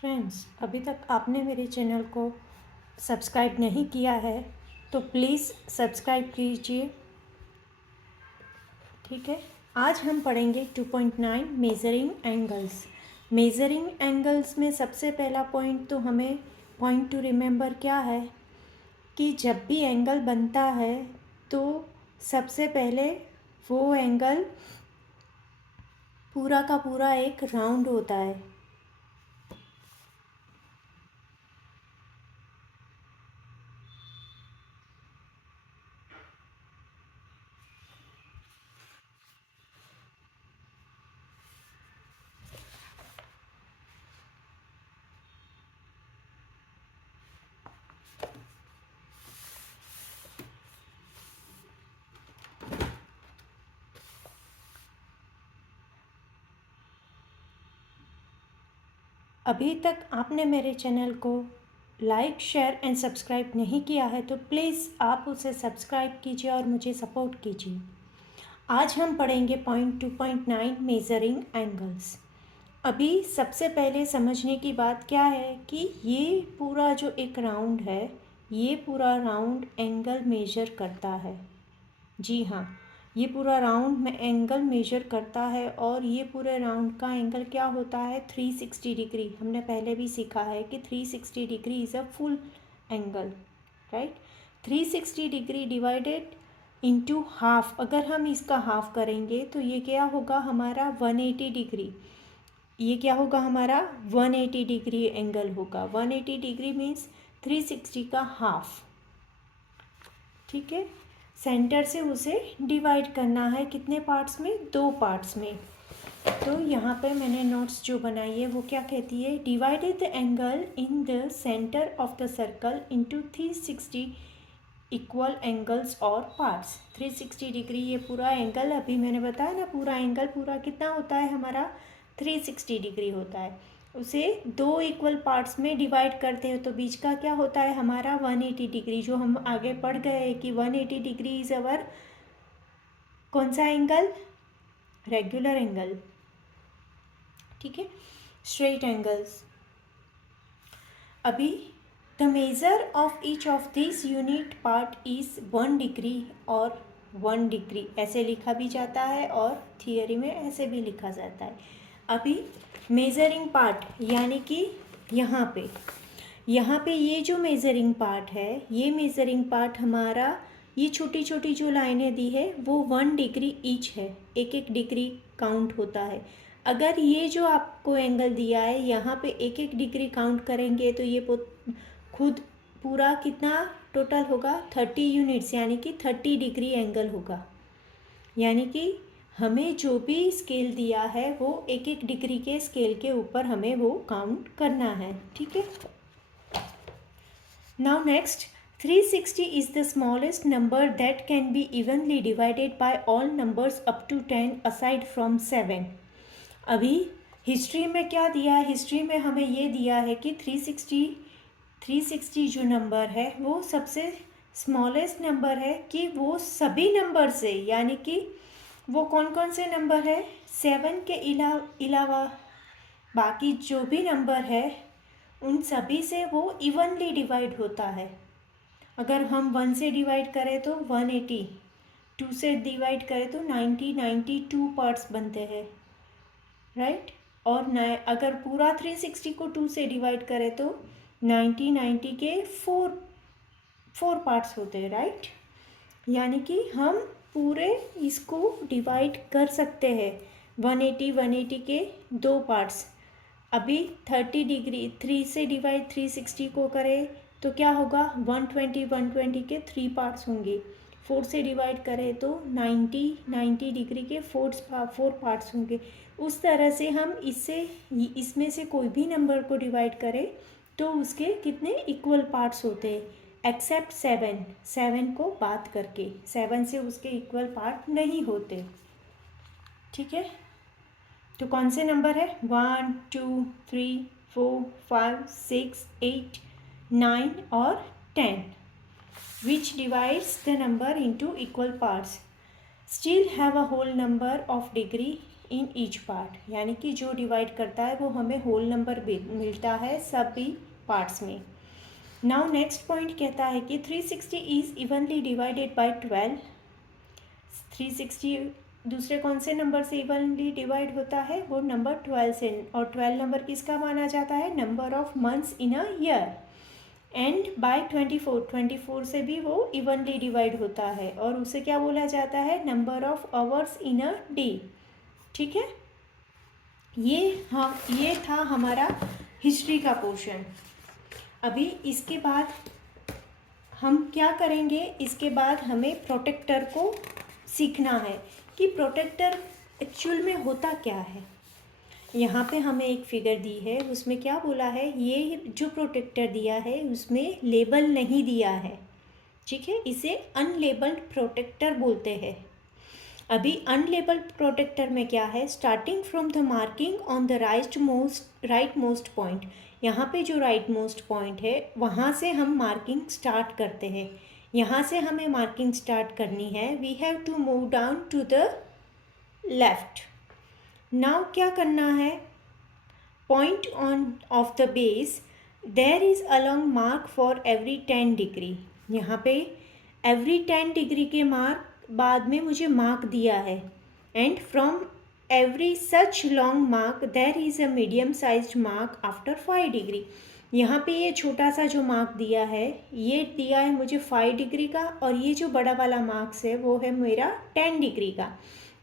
Friends, अभी तक आपने मेरे चैनल को सब्सक्राइब नहीं किया है तो प्लीज़ सब्सक्राइब कीजिए। ठीक है, आज हम पढ़ेंगे 2.9 मेज़रिंग एंगल्स। मेज़रिंग एंगल्स में सबसे पहला पॉइंट तो हमें पॉइंट टू रिमेंबर क्या है कि जब भी एंगल बनता है तो सबसे पहले वो एंगल पूरा का पूरा एक राउंड होता है। अभी तक आपने मेरे चैनल को लाइक, शेयर एंड सब्सक्राइब नहीं किया है तो प्लीज़ आप उसे सब्सक्राइब कीजिए और मुझे सपोर्ट कीजिए। आज हम पढ़ेंगे पॉइंट 2.9 मेज़रिंग एंगल्स। अभी सबसे पहले समझने की बात क्या है कि ये पूरा जो एक राउंड है, ये पूरा राउंड एंगल मेजर करता है। जी हाँ, ये पूरा राउंड में एंगल मेजर करता है और ये पूरे राउंड का एंगल क्या होता है 360 डिग्री। हमने पहले भी सीखा है कि 360 degree is a full angle, right. 360 degree divided into half, अगर हम इसका हाफ करेंगे तो ये क्या होगा हमारा 180 डिग्री। ये क्या होगा हमारा 180 डिग्री एंगल होगा। 180 डिग्री मीन्स 360 का हाफ। ठीक है, सेंटर से उसे डिवाइड करना है कितने पार्ट्स में, 2 पार्ट्स में। तो यहाँ पे मैंने नोट्स जो बनाई है वो क्या कहती है, divided the angle in the centre of the circle into 360 equal angles और पार्ट्स। 360 डिग्री ये पूरा एंगल, अभी मैंने बताया ना पूरा एंगल पूरा कितना होता है हमारा 360 डिग्री होता है। उसे 2 इक्वल पार्ट्स में डिवाइड करते हैं तो बीच का क्या होता है हमारा 180 डिग्री, जो हम आगे पढ़ गए हैं कि 180 डिग्री इज अवर कौन सा एंगल, रेगुलर एंगल। ठीक है, स्ट्रेट एंगल्स। अभी the measure of each of this unit part is 1 degree और 1 डिग्री, ऐसे लिखा भी जाता है और थियरी में ऐसे भी लिखा जाता है। अभी मेजरिंग पार्ट यानी कि यहाँ पे ये जो मेजरिंग पार्ट है, ये मेजरिंग पार्ट हमारा, ये छोटी छोटी जो लाइनें दी है वो 1 डिग्री ईच है, एक एक डिग्री काउंट होता है। अगर ये जो आपको एंगल दिया है यहाँ पे एक एक डिग्री काउंट करेंगे तो ये खुद पूरा कितना टोटल होगा 30 यूनिट्स, यानी कि 30 डिग्री एंगल होगा। यानी कि हमें जो भी स्केल दिया है वो एक एक डिग्री के स्केल के ऊपर हमें वो काउंट करना है। ठीक है, now next 360 is the smallest number that can be evenly divided by all numbers up to 10 aside from 7। अभी हिस्ट्री में क्या दिया है, हिस्ट्री में हमें ये दिया है कि 360 जो नंबर है वो सबसे स्मॉलेस्ट नंबर है, कि वो सभी नंबर से, यानी कि वो कौन कौन से नंबर है, 7 के अलावा बाकी जो भी नंबर है उन सभी से वो इवनली डिवाइड होता है। अगर हम 1 से डिवाइड करें तो 180, 2 से डिवाइड करें तो 92 पार्ट्स बनते हैं, राइट। और अगर पूरा 360 को 2 से डिवाइड करें तो 90 के 4 पार्ट्स होते हैं, राइट। यानी कि हम पूरे इसको डिवाइड कर सकते हैं 180 के 2 पार्ट्स। अभी 30 डिग्री 3 से डिवाइड 360 को करें तो क्या होगा 120 के 3 पार्ट्स होंगे। 4 से डिवाइड करें तो 90 डिग्री के 4 पार्ट्स होंगे। उस तरह से हम इसमें से कोई भी नंबर को डिवाइड करें तो उसके कितने इक्वल पार्ट्स होते हैं, एक्सेप्ट 7 को बात करके, 7 से उसके इक्वल पार्ट नहीं होते। ठीक है, तो कौन से नंबर है 1 2 3 4 5 6 8 9 और 10 which divides the number into equal parts. Still have a whole number of degree in each part, यानी कि जो डिवाइड करता है वो हमें होल नंबर मिलता है सभी पार्ट्स में। नाउ नेक्स्ट पॉइंट कहता है कि 360 इज इवनली डिवाइडेड बाय 12। 360 दूसरे कौन से नंबर से इवनली डिवाइड होता है? वो नंबर 12 से। और 12 नंबर किसका माना जाता है? Number of months in a year. And by 24 से भी वो इवनली डिवाइड होता है और उसे क्या बोला जाता है? Number of hours in a day. ठीक है, ये था हमारा हिस्ट्री का पोर्शन। अभी इसके बाद हम क्या करेंगे? इसके बाद हमें प्रोटेक्टर को सीखना है कि प्रोटेक्टर एक्चुअल में होता क्या है। यहाँ पे हमें एक फिगर दी है, उसमें क्या बोला है? ये जो प्रोटेक्टर दिया है उसमें लेबल नहीं दिया है, ठीक है, इसे अनलेबल्ड प्रोटेक्टर बोलते हैं। अभी अनलेबल्ड प्रोटेक्टर में क्या है? Starting from the marking on the right most point, यहाँ पे जो राइट मोस्ट पॉइंट है वहाँ से हम मार्किंग स्टार्ट करते हैं। यहाँ से हमें मार्किंग स्टार्ट करनी है। We have to move down to the left. Now क्या करना है? Point on of the base there is along mark for every 10 degree. यहाँ पे एवरी 10 डिग्री के मार्क बाद में मुझे मार्क दिया है। And from every such long mark there is a medium sized mark after 5 degree. यहाँ पे ये छोटा सा जो मार्क दिया है, ये दिया है मुझे 5 डिग्री का, और ये जो बड़ा वाला मार्क्स है वो है मेरा 10 डिग्री का।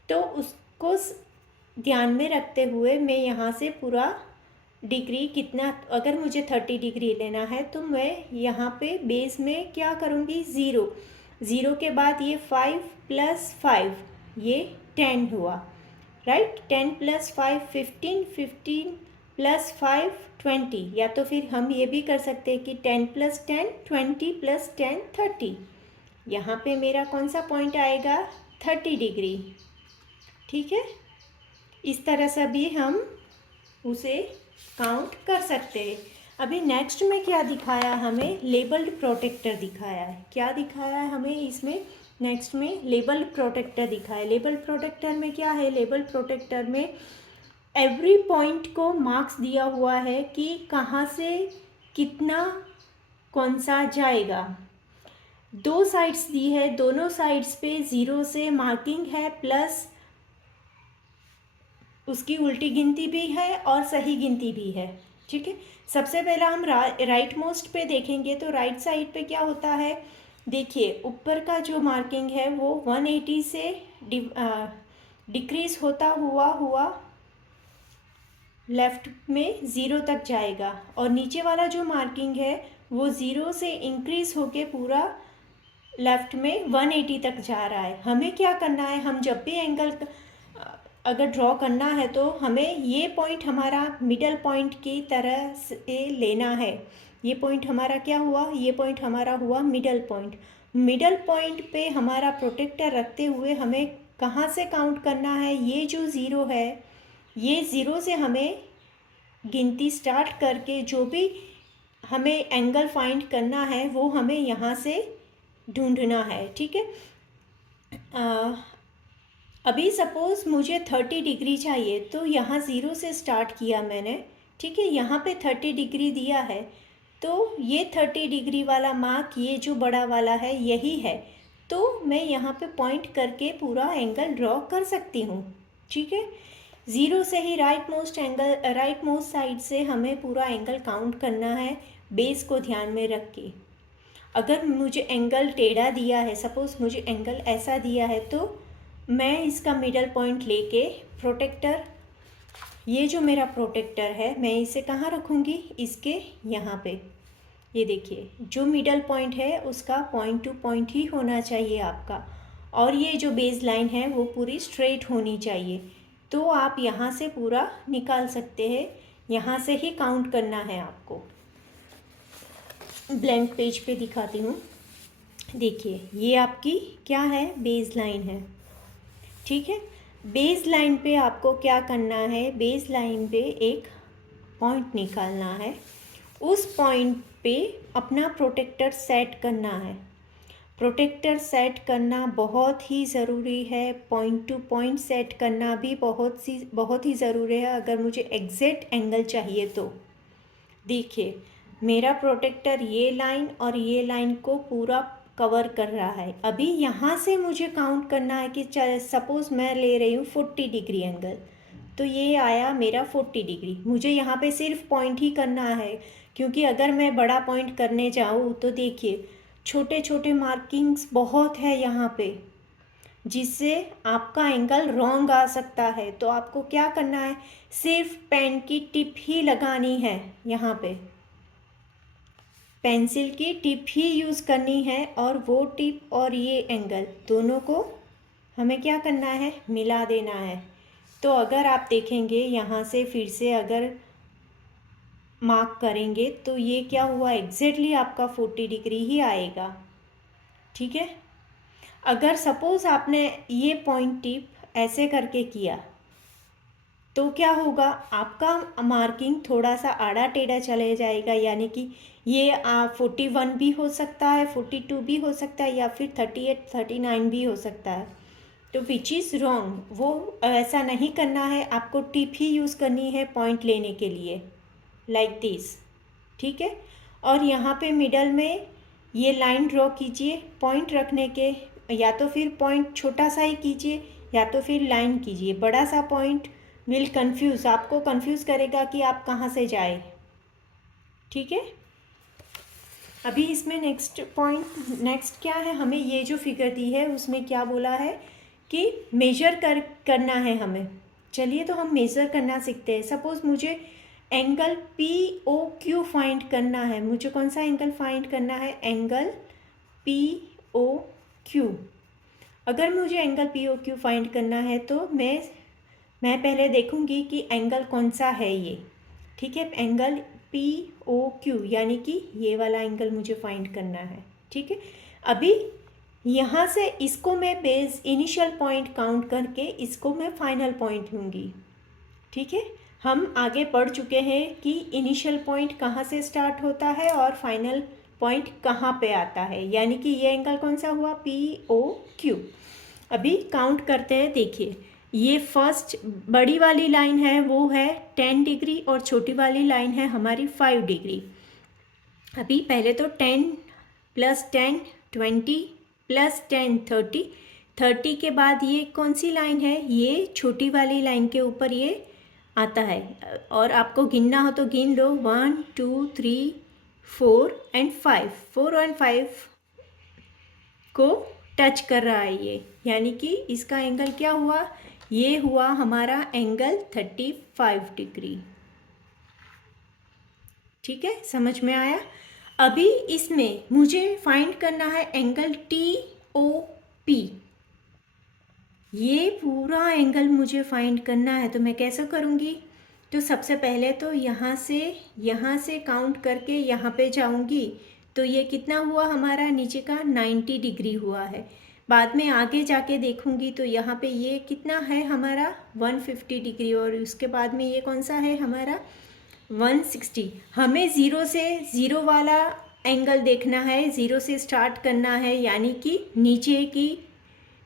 तो उसको ध्यान में रखते हुए मैं यहाँ से पूरा डिग्री कितना, अगर मुझे 30 डिग्री लेना है तो मैं यहाँ पे बेस में क्या करूँगी? 0 के बाद ये 5 + 5 ये 10 हुआ, राइट। 10 + 5 15, 15 + 5 20। या तो फिर हम ये भी कर सकते हैं कि 10 + 10 20 + 10 30। यहाँ पे मेरा कौन सा पॉइंट आएगा? 30 डिग्री। ठीक है, इस तरह से भी हम उसे काउंट कर सकते हैं। अभी नेक्स्ट में क्या दिखाया हमें? लेबल्ड प्रोटेक्टर दिखाया है। क्या दिखाया है हमें इसमें? नेक्स्ट में लेबल्ड प्रोटेक्टर दिखाया है। लेबल्ड प्रोटेक्टर में क्या है? लेबल्ड प्रोटेक्टर में एवरी पॉइंट को मार्क्स दिया हुआ है कि कहाँ से कितना कौन सा जाएगा। 2 साइड्स दी है, दोनों साइड्स पे 0 से मार्किंग है, प्लस उसकी उल्टी गिनती भी है और सही गिनती भी है। ठीक है, सबसे पहला हम राइट मोस्ट पे देखेंगे तो राइट साइड पे क्या होता है? देखिए, ऊपर का जो मार्किंग है वो 180 से डिक्रीज होता हुआ लेफ़्ट में 0 तक जाएगा, और नीचे वाला जो मार्किंग है वो 0 से इंक्रीज होके पूरा लेफ़्ट में 180 तक जा रहा है। हमें क्या करना है? हम जब भी एंगल अगर ड्रॉ करना है तो हमें ये पॉइंट हमारा मिडल पॉइंट की तरह से लेना है। ये पॉइंट हमारा क्या हुआ? ये पॉइंट हमारा हुआ मिडल पॉइंट। मिडल पॉइंट पे हमारा प्रोटेक्टर रखते हुए हमें कहाँ से काउंट करना है? ये जो 0 है, ये 0 से हमें गिनती स्टार्ट करके जो भी हमें एंगल फाइंड करना है वो हमें यहाँ से ढूंढना है। ठीक है, अभी सपोज़ मुझे 30 डिग्री चाहिए तो यहाँ 0 से स्टार्ट किया मैंने। ठीक है, यहाँ पे 30 डिग्री दिया है तो ये 30 डिग्री वाला मार्क, ये जो बड़ा वाला है यही है, तो मैं यहाँ पे पॉइंट करके पूरा एंगल ड्रॉ कर सकती हूँ। ठीक है, 0 से ही राइट मोस्ट साइड से हमें पूरा एंगल काउंट करना है, बेस को ध्यान में रख के। अगर मुझे एंगल टेढ़ा दिया है, सपोज़ मुझे एंगल ऐसा दिया है, तो मैं इसका मिडल पॉइंट लेके प्रोटेक्टर, ये जो मेरा प्रोटेक्टर है मैं इसे कहाँ रखूँगी? इसके यहाँ पे। ये देखिए, जो मिडल पॉइंट है उसका पॉइंट टू पॉइंट ही होना चाहिए आपका, और ये जो बेस लाइन है वो पूरी स्ट्रेट होनी चाहिए। तो आप यहाँ से पूरा निकाल सकते हैं, यहाँ से ही काउंट करना है आपको। ब्लैंक पेज पे दिखाती हूँ। देखिए, ये आपकी क्या है? बेस लाइन है। ठीक है, बेस लाइन पे आपको क्या करना है? बेस लाइन पे एक पॉइंट निकालना है, उस पॉइंट पे अपना प्रोटेक्टर सेट करना है। प्रोटेक्टर सेट करना बहुत ही ज़रूरी है, पॉइंट टू पॉइंट सेट करना भी बहुत ही ज़रूरी है अगर मुझे एग्जैक्ट एंगल चाहिए तो। देखिए मेरा प्रोटेक्टर ये लाइन और ये लाइन को पूरा कवर कर रहा है। अभी यहाँ से मुझे काउंट करना है कि सपोज़ मैं ले रही हूँ 40 डिग्री एंगल, तो ये आया मेरा 40 डिग्री। मुझे यहाँ पे सिर्फ पॉइंट ही करना है, क्योंकि अगर मैं बड़ा पॉइंट करने जाऊँ तो देखिए छोटे छोटे मार्किंग्स बहुत है यहाँ पे, जिससे आपका एंगल रॉन्ग आ सकता है। तो आपको क्या करना है, सिर्फ पेन की टिप ही लगानी है, यहाँ पे पेंसिल की टिप ही यूज़ करनी है, और वो टिप और ये एंगल दोनों को हमें क्या करना है, मिला देना है। तो अगर आप देखेंगे यहाँ से फिर से अगर मार्क करेंगे तो ये क्या हुआ, एग्जैक्टली आपका 40 डिग्री ही आएगा। ठीक है, अगर सपोज़ आपने ये पॉइंट टिप ऐसे करके किया तो क्या होगा, आपका मार्किंग थोड़ा सा आड़ा टेढ़ा चले जाएगा, यानी कि ये 41 भी हो सकता है, 42 भी हो सकता है, या फिर 38 39 भी हो सकता है। तो विच इज़ रॉन्ग, वो ऐसा नहीं करना है। आपको टिप ही यूज़ करनी है पॉइंट लेने के लिए, लाइक दिस। ठीक है, और यहाँ पे मिडल में ये लाइन ड्रॉ कीजिए पॉइंट रखने के, या तो फिर पॉइंट छोटा सा ही कीजिए या तो फिर लाइन कीजिए। बड़ा सा पॉइंट विल कंफ्यूज, आपको कंफ्यूज करेगा कि आप कहाँ से जाए। ठीक है, अभी इसमें नेक्स्ट क्या है, हमें ये जो फिगर दी है उसमें क्या बोला है कि मेजर करना है हमें। चलिए तो हम मेज़र करना सीखते हैं। सपोज़ मुझे angle P O Q find करना है। मुझे कौन सा एंगल फाइंड करना है, एंगल पी ओ क्यू। अगर मुझे angle P O Q find करना है तो मैं पहले देखूंगी कि एंगल कौन सा है ये। ठीक है, एंगल पी ओ क्यू यानी कि ये वाला एंगल मुझे फाइंड करना है। ठीक है, अभी यहाँ से इसको मैं बेस इनिशियल पॉइंट काउंट करके इसको मैं फाइनल पॉइंट लूँगी। ठीक है, हम आगे पढ़ चुके हैं कि इनिशियल पॉइंट कहाँ से स्टार्ट होता है और फाइनल पॉइंट कहाँ पे आता है, यानी कि ये एंगल कौन सा हुआ, पी ओ क्यू। अभी काउंट करते हैं। देखिए ये फर्स्ट बड़ी वाली लाइन है वो है 10 डिग्री और छोटी वाली लाइन है हमारी 5 डिग्री। अभी पहले तो 10 + 10 20 + 10 30, 30 के बाद ये कौन सी लाइन है, ये छोटी वाली लाइन के ऊपर ये आता है। और आपको गिनना हो तो गिन लो, 1 2 3 4 एंड 5, 4 और 5 को टच कर रहा है ये, यानी कि इसका एंगल क्या हुआ, ये हुआ हमारा एंगल 35 डिग्री। ठीक है, समझ में आया। अभी इसमें मुझे फाइंड करना है एंगल टी ओ पी। ये पूरा एंगल मुझे फाइंड करना है, तो मैं कैसे करूँगी, तो सबसे पहले तो यहाँ से काउंट करके यहाँ पे जाऊँगी। तो ये कितना हुआ हमारा, नीचे का 90 डिग्री हुआ है। बाद में आगे जाके देखूँगी तो यहाँ पे ये कितना है हमारा 150 डिग्री, और उसके बाद में ये कौन सा है हमारा 160। हमें ज़ीरो वाला एंगल देखना है, ज़ीरो से स्टार्ट करना है, यानी कि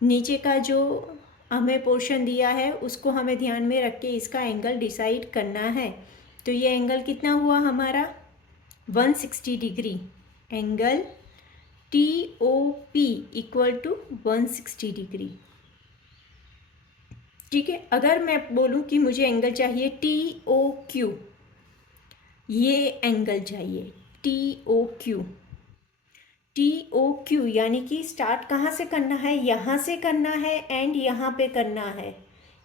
नीचे का जो हमें पोर्शन दिया है उसको हमें ध्यान में रख के इसका एंगल डिसाइड करना है। तो ये एंगल कितना हुआ हमारा 160 degree. Angle T O P equal to 160 degree. ठीक है, अगर मैं बोलूँ कि मुझे एंगल चाहिए टी ओ क्यू, ये एंगल चाहिए T O Q. T O Q यानी कि स्टार्ट कहाँ से करना है, यहाँ से करना है एंड यहाँ पे करना है।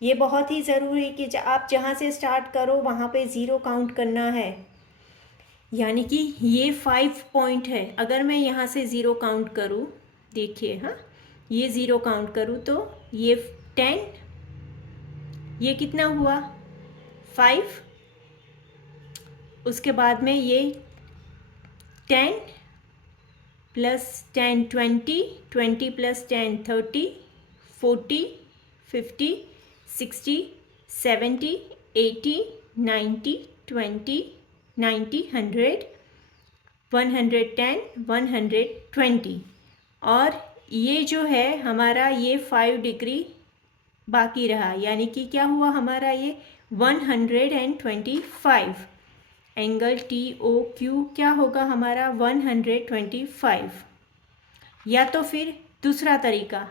ये बहुत ही ज़रूरी है कि आप जहाँ से स्टार्ट करो वहाँ पे ज़ीरो काउंट करना है, यानी कि ये 5 पॉइंट है। अगर मैं यहाँ से ज़ीरो काउंट करूँ, देखिए हाँ, ये ज़ीरो काउंट करूँ तो ये 10, ये कितना हुआ 5, उसके बाद में ये 10 + 10 20, 20 + 10 30, 40 50 60 70 80 90 20 90 100 110 120। और ये जो है हमारा ये 5 डिग्री बाकी रहा, यानी कि क्या हुआ हमारा ये 125 एंगल TOQ क्या होगा हमारा 125। या तो फिर दूसरा तरीका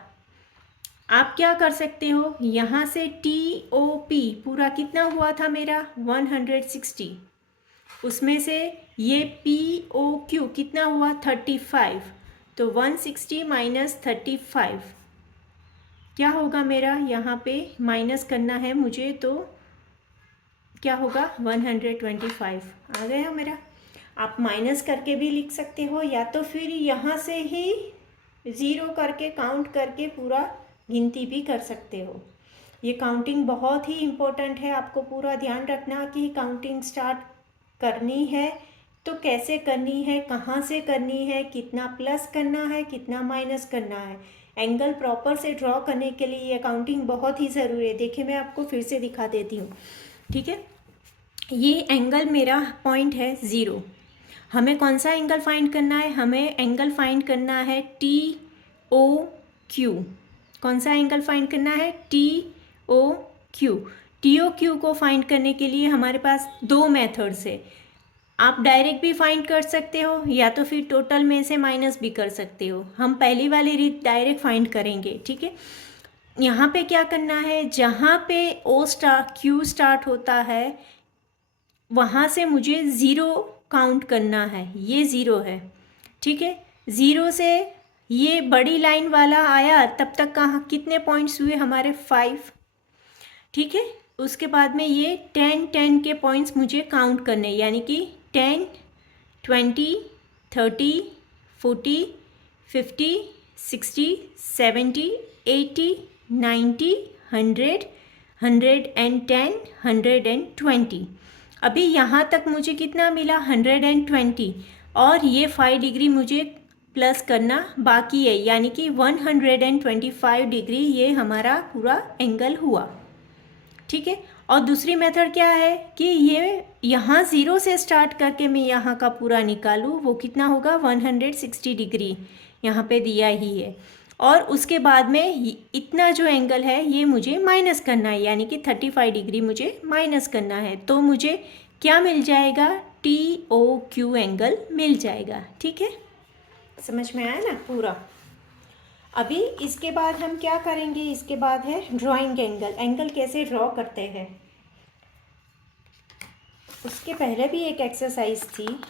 आप क्या कर सकते हो, यहाँ से TOP पूरा कितना हुआ था मेरा 160, उसमें से ये POQ कितना हुआ 35, तो 160 माइनस 35 क्या होगा मेरा, यहाँ पे माइनस करना है मुझे, तो क्या होगा 125 आ गया मेरा। आप माइनस करके भी लिख सकते हो, या तो फिर यहाँ से ही ज़ीरो करके काउंट करके पूरा गिनती भी कर सकते हो। ये काउंटिंग बहुत ही इम्पोर्टेंट है, आपको पूरा ध्यान रखना कि काउंटिंग स्टार्ट करनी है तो कैसे करनी है, कहाँ से करनी है, कितना प्लस करना है, कितना माइनस करना है। एंगल प्रॉपर से ड्रॉ करने के लिए ये काउंटिंग बहुत ही ज़रूरी है। देखिए मैं आपको फिर से दिखा देती हूँ, ठीक है। ये एंगल मेरा पॉइंट है 0। हमें कौन सा एंगल फाइंड करना है, हमें एंगल फाइंड करना है TOQ। कौन सा एंगल फाइंड करना है TOQ। TOQ को फाइंड करने के लिए हमारे पास दो मेथड्स है। आप डायरेक्ट भी फाइंड कर सकते हो, या तो फिर टोटल में से माइनस भी कर सकते हो। हम पहली वाली रीत डायरेक्ट फाइंड करेंगे, ठीक है। यहाँ पे क्या करना है, जहाँ पे Q स्टार्ट होता है वहाँ से मुझे ज़ीरो काउंट करना है, ये ज़ीरो है, ठीक है। ज़ीरो से ये बड़ी लाइन वाला आया, तब तक कहाँ कितने पॉइंट्स हुए हमारे 5, ठीक है। उसके बाद में ये 10 के पॉइंट्स मुझे काउंट करने, यानी कि 10, 20, 30, 40, 50, 60, 70, 80, 90, 100, 110, 120। अभी यहाँ तक मुझे कितना मिला 120, और ये 5 डिग्री मुझे प्लस करना बाकी है, यानी कि 125 डिग्री ये हमारा पूरा एंगल हुआ, ठीक है। और दूसरी मेथड क्या है कि ये यहाँ 0 से स्टार्ट करके मैं यहाँ का पूरा निकालूँ, वो कितना होगा 160 डिग्री यहाँ पे दिया ही है। और उसके बाद में इतना जो एंगल है ये मुझे माइनस करना है, यानी कि 35 डिग्री मुझे माइनस करना है, तो मुझे क्या मिल जाएगा TOQ एंगल मिल जाएगा, ठीक है। समझ में आया ना पूरा। अभी इसके बाद हम क्या करेंगे, इसके बाद है ड्राइंग एंगल। एंगल कैसे ड्रॉ करते हैं, उसके पहले भी एक एक्सरसाइज थी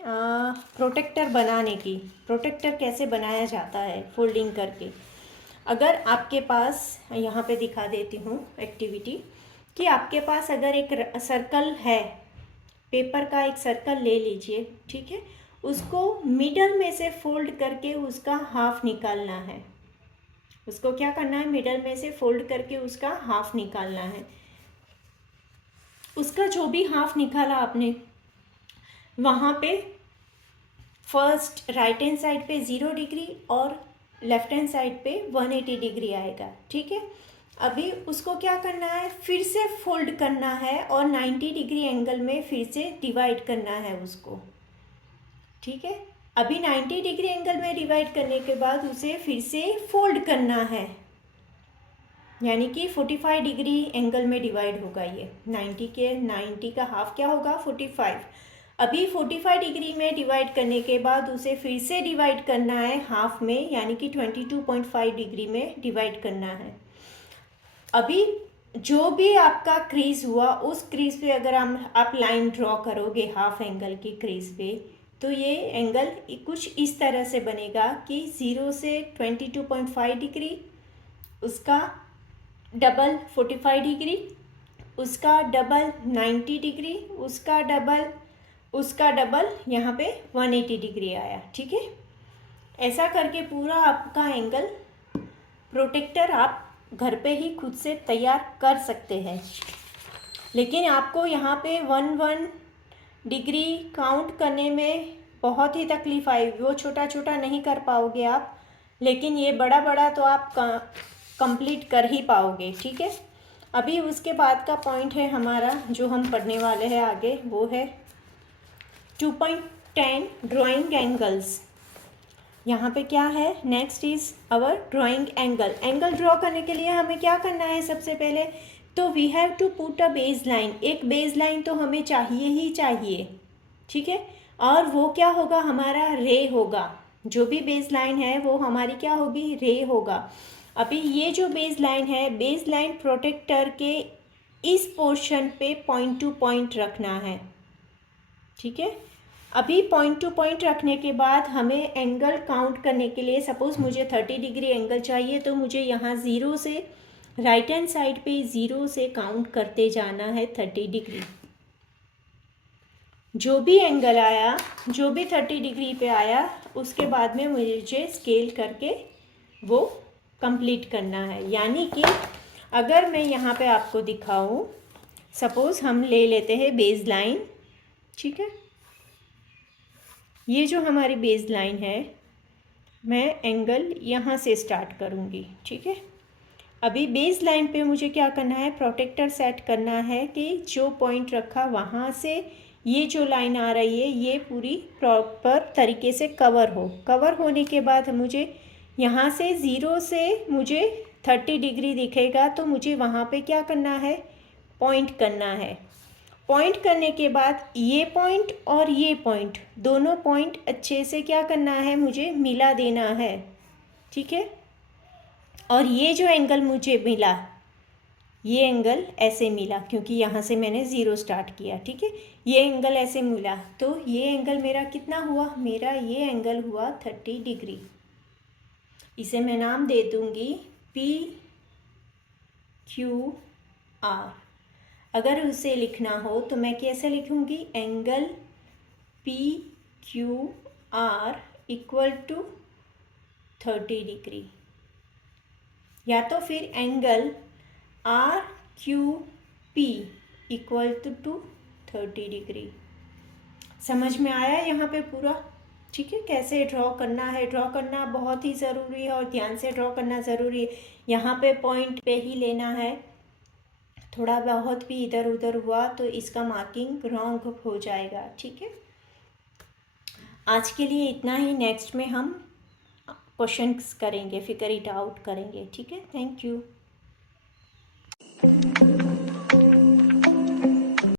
प्रोटेक्टर बनाने की। प्रोटेक्टर कैसे बनाया जाता है फोल्डिंग करके। अगर आपके पास, यहाँ पे दिखा देती हूँ एक्टिविटी, कि आपके पास अगर एक सर्कल है, पेपर का एक सर्कल ले लीजिए, ठीक है। उसको मिडल में से फोल्ड करके उसका हाफ निकालना है। उसको क्या करना है, मिडल में से फोल्ड करके उसका हाफ निकालना है। उसका जो भी हाफ निकाला आपने, वहाँ पे फर्स्ट राइट हैंड साइड पे 0 डिग्री और लेफ्ट हैंड साइड पे 180 डिग्री आएगा, ठीक है। अभी उसको क्या करना है, फिर से फोल्ड करना है और 90 डिग्री एंगल में फिर से डिवाइड करना है उसको, ठीक है। अभी 90 डिग्री एंगल में डिवाइड करने के बाद उसे फिर से फोल्ड करना है, यानी कि 45 डिग्री एंगल में डिवाइड होगा ये। 90 का हाफ क्या होगा 45। अभी 45 डिग्री में डिवाइड करने के बाद उसे फिर से डिवाइड करना है हाफ में, यानी कि 22.5 डिग्री में डिवाइड करना है। अभी जो भी आपका क्रीज हुआ उस क्रीज पे अगर आप लाइन ड्रॉ करोगे हाफ एंगल की क्रीज पे, तो ये एंगल कुछ इस तरह से बनेगा कि 0 से 22.5 डिग्री, उसका डबल 45 डिग्री, उसका डबल 90 डिग्री, उसका डबल यहाँ पे 180 डिग्री आया, ठीक है। ऐसा करके पूरा आपका एंगल प्रोटेक्टर आप घर पे ही खुद से तैयार कर सकते हैं। लेकिन आपको यहाँ पे 1 डिग्री काउंट करने में बहुत ही तकलीफ आई, वो छोटा छोटा नहीं कर पाओगे आप, लेकिन ये बड़ा बड़ा तो आप कंप्लीट कर ही पाओगे, ठीक है। अभी उसके बाद का पॉइंट है हमारा जो हम पढ़ने वाले हैं आगे, वो है 2.10 ड्राइंग एंगल्स। यहाँ पे क्या है, next is our drawing angle. Angle draw करने के लिए हमें क्या करना है सबसे पहले, तो we have to put a base line. एक बेस लाइन तो हमें चाहिए ही चाहिए, ठीक है। और वो क्या होगा, हमारा रे होगा। जो भी बेस लाइन है वो हमारी क्या होगी, रे होगा। अभी ये जो बेस लाइन है, बेस लाइन प्रोटेक्टर के इस पोर्शन पे पॉइंट टू पॉइंट रखना है, ठीक है। अभी पॉइंट टू पॉइंट रखने के बाद हमें एंगल काउंट करने के लिए, सपोज़ मुझे 30 डिग्री एंगल चाहिए, तो मुझे यहाँ ज़ीरो से, राइट हैंड साइड पे ज़ीरो से काउंट करते जाना है 30 डिग्री। जो भी एंगल आया, जो भी 30 डिग्री पे आया, उसके बाद में मुझे स्केल करके वो कंप्लीट करना है। यानी कि अगर मैं यहाँ पे आपको दिखाऊं, सपोज़ हम ले लेते हैं बेस लाइन, ठीक है। ये जो हमारी बेस लाइन है, मैं एंगल यहाँ से स्टार्ट करूँगी, ठीक है। अभी बेस लाइन पे मुझे क्या करना है, प्रोटेक्टर सेट करना है कि जो पॉइंट रखा वहाँ से ये जो लाइन आ रही है ये पूरी प्रॉपर तरीके से कवर हो। कवर होने के बाद मुझे यहाँ से ज़ीरो से मुझे 30 डिग्री दिखेगा, तो मुझे वहाँ पे क्या करना है, पॉइंट करना है। पॉइंट करने के बाद ये पॉइंट और ये पॉइंट, दोनों पॉइंट अच्छे से क्या करना है, मुझे मिला देना है, ठीक है। और ये जो एंगल मुझे मिला, ये एंगल ऐसे मिला क्योंकि यहाँ से मैंने ज़ीरो स्टार्ट किया, ठीक है। ये एंगल ऐसे मिला, तो ये एंगल मेरा कितना हुआ, मेरा ये एंगल हुआ 30 डिग्री। इसे मैं नाम दे दूँगी PQR। अगर उसे लिखना हो तो मैं कैसे लिखूँगी, angle PQR equal to 30 degree, या तो फिर angle RQP equal to 30 degree. समझ में आया यहाँ पे पूरा, ठीक है। कैसे ड्रॉ करना है, ड्रॉ करना बहुत ही ज़रूरी है और ध्यान से ड्रॉ करना ज़रूरी है। यहाँ पे पॉइंट पे ही लेना है, थोड़ा बहुत भी इधर उधर हुआ तो इसका मार्किंग रॉन्ग हो जाएगा, ठीक है। आज के लिए इतना ही, नेक्स्ट में हम क्वेश्चंस करेंगे, फिगर इट आउट करेंगे, ठीक है। Thank you.